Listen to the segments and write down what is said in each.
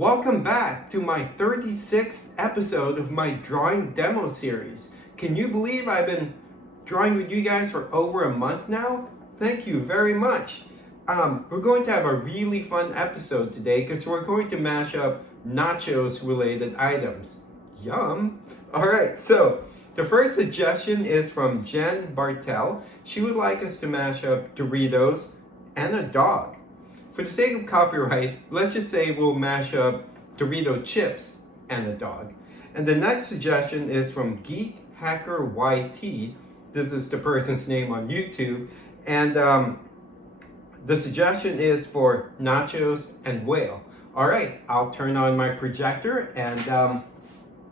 Welcome back to my 36th episode of my drawing demo series. Can you believe I've been drawing with you guys for over a month now? Thank you very much. We're going to have a really fun episode today because we're going to mash up nachos related items. Yum! Alright, so the first suggestion is from Jen Bartell. She would like us to mash up Doritos and a dog. For the sake of copyright, let's just say we'll mash up Dorito chips and a dog. And the next suggestion is from GeekHackerYT. This is the person's name on YouTube. And the suggestion is for nachos and whale. All right, I'll turn on my projector and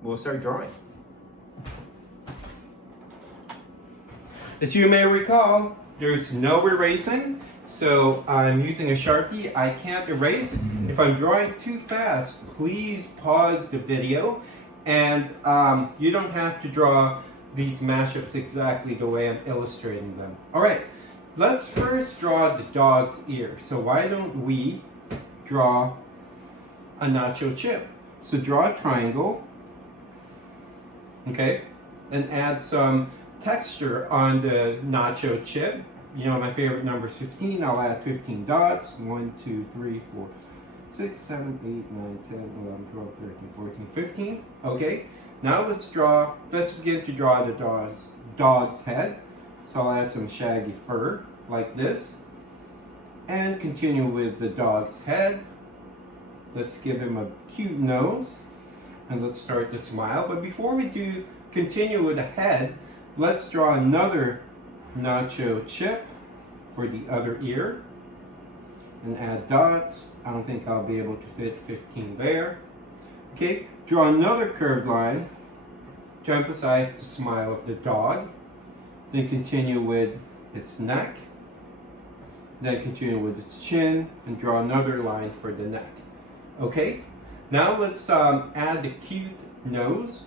we'll start drawing. As you may recall, there's no erasing. So I'm using a Sharpie. I can't erase. If I'm drawing too fast, please pause the video. And you don't have to draw these mashups exactly the way I'm illustrating them. All right, let's first draw the dog's ear. So why don't we draw a nacho chip? So draw a triangle, okay? And add some texture on the nacho chip. You know, my favorite number is 15. I'll add 15 dots. 1, 2, 3, 4, 6, 7, 8, 9, 10, 11, 12, 13, 14, 15. Okay, now let's begin to draw the dog's head. So I'll add some shaggy fur like this. And continue with the dog's head. Let's give him a cute nose. And let's start to smile. But before we continue with the head, let's draw another nacho chip for the other ear and add dots. I don't think I'll be able to fit 15 there. Okay, draw another curved line to emphasize the smile of the dog. Then continue with its neck. Then continue with its chin and draw another line for the neck. Okay, now let's add the cute nose.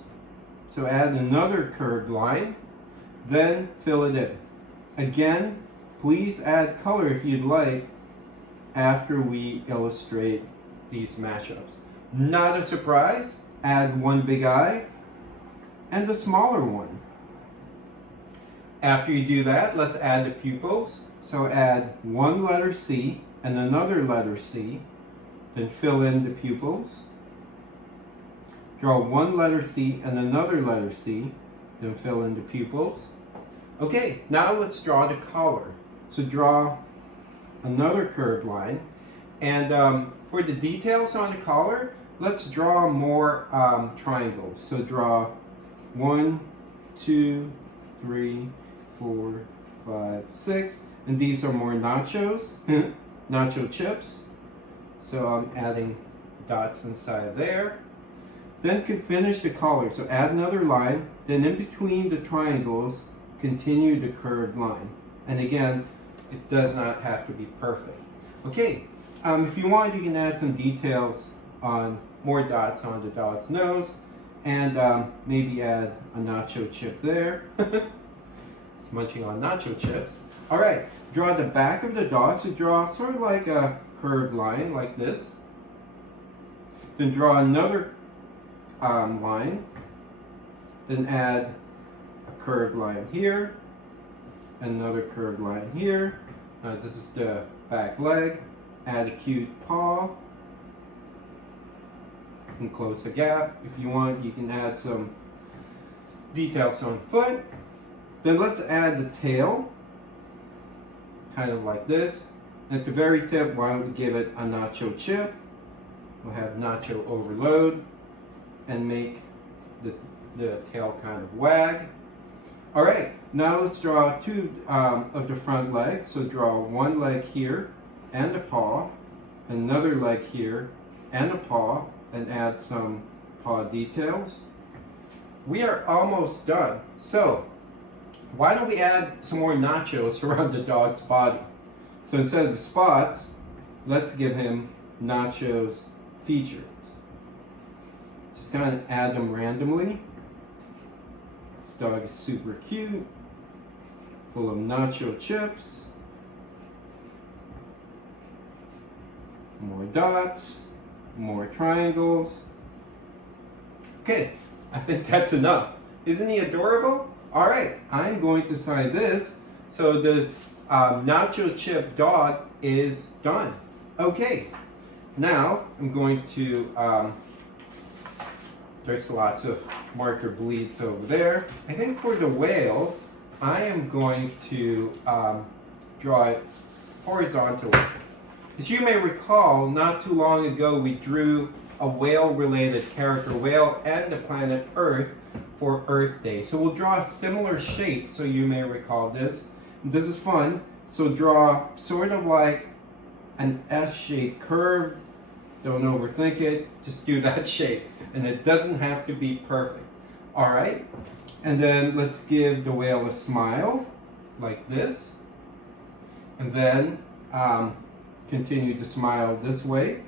So add another curved line, then fill it in. Again, please add color if you'd like after we illustrate these mashups. Not a surprise, add one big eye and a smaller one. After you do that, let's add the pupils. So add one letter C and another letter C, then fill in the pupils. Draw one letter C and another letter C, then fill in the pupils. Okay, now let's draw the collar. So draw another curved line. And for the details on the collar, let's draw more triangles. So draw 1, 2, 3, 4, 5, 6. And these are more nachos, nacho chips. So I'm adding dots inside there. Then could finish the collar. So add another line. Then in between the triangles, continue the curved line. And again, it does not have to be perfect. Okay, if you want, you can add some details on more dots on the dog's nose and maybe add a nacho chip there. It's munching on nacho chips. All right, draw the back of the dog. So draw sort of like a curved line like this. Then draw another line. Then add curved line here, another curved line here. This is the back leg. Add a cute paw and close the gap. If you want, you can add some details on foot. Then let's add the tail, kind of like this. At the very tip, why don't we give it a nacho chip? We'll have nacho overload and make the tail kind of wag. All right, now let's draw two of the front legs. So draw one leg here and a paw, another leg here and a paw, and add some paw details. We are almost done. So why don't we add some more nachos around the dog's body? So instead of the spots, let's give him nachos features. Just kind of add them randomly. Dog is super cute, full of nacho chips. More dots, more triangles. Okay, I think that's enough. Isn't he adorable? All right, I'm going to sign this. So this nacho chip dog is done. Okay, now I'm going to, there's lots of marker bleeds over there. I think for the whale, I am going to draw it horizontally. As you may recall, not too long ago we drew a whale-related character, whale and the planet Earth, for Earth Day. So we'll draw a similar shape, so you may recall this. This is fun. So draw sort of like an S-shaped curve. Don't overthink it, just do that shape. And it doesn't have to be perfect. All right, and then let's give the whale a smile, like this. And then continue to smile this way.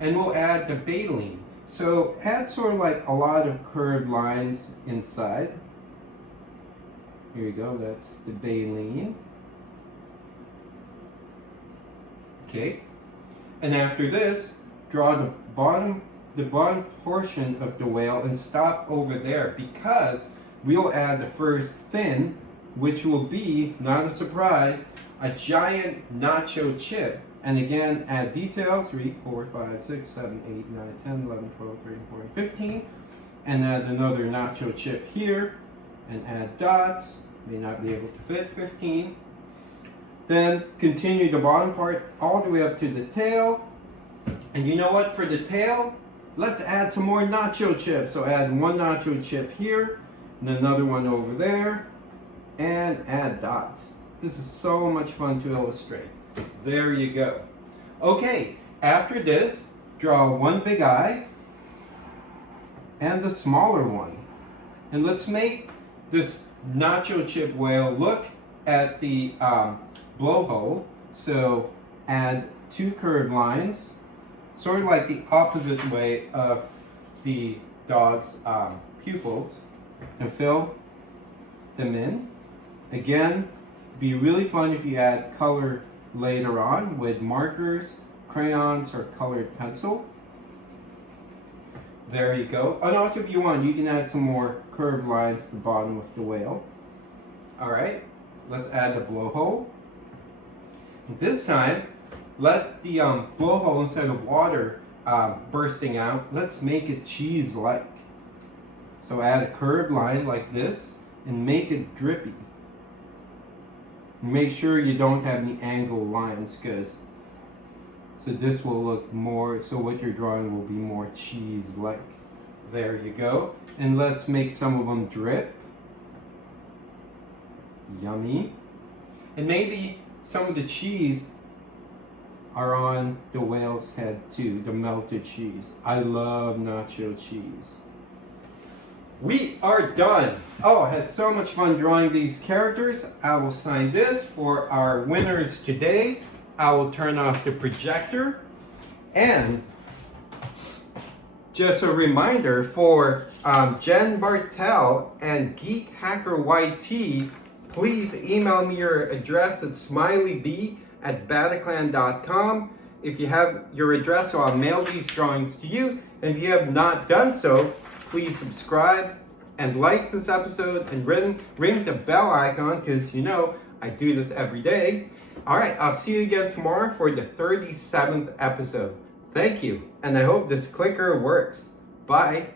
And we'll add the baleen. So add sort of like a lot of curved lines inside. Here you go, that's the baleen. Okay, and after this, draw the bottom portion of the whale and stop over there, because we'll add the first fin, which will be, not a surprise, a giant nacho chip. And again, add details, 3, 4, 5, 6, 7, 8, 9, 10, 11, 12, 13, 14, 15. And add another nacho chip here, and add dots. May not be able to fit, 15. Then continue the bottom part all the way up to the tail. And you know what, for the tail, let's add some more nacho chips. So add one nacho chip here, and another one over there, and add dots. This is so much fun to illustrate. There you go. Okay, after this, draw one big eye and the smaller one. And let's make this nacho chip whale look at the blowhole. So add 2 curved lines, sort of like the opposite way of the dog's pupils, and fill them in. Again, be really fun if you add color later on with markers, crayons, or colored pencil. There you go. And also if you want, you can add some more curved lines to the bottom of the whale. All right, let's add the blowhole. And this time, let the blowhole, instead of water bursting out, let's make it cheese-like. So add a curved line like this and make it drippy. Make sure you don't have any angled lines, so this will look more, so what you're drawing will be more cheese-like. There you go. And let's make some of them drip. Yummy. And maybe some of the cheese are on the whale's head too, the melted cheese. I love nacho cheese. We are done. Oh, I had so much fun drawing these characters. I will sign this for our winners today. I will turn off the projector. And just a reminder for Jen Bartell and GeekHackerYT, please email me your address at smileyb@bataclan.com. If you have your address, so I'll mail these drawings to you. And if you have not done so, please subscribe and like this episode and ring the bell icon, because you know I do this every day. All right, I'll see you again tomorrow for the 37th episode. Thank you, and I hope this clicker works. Bye.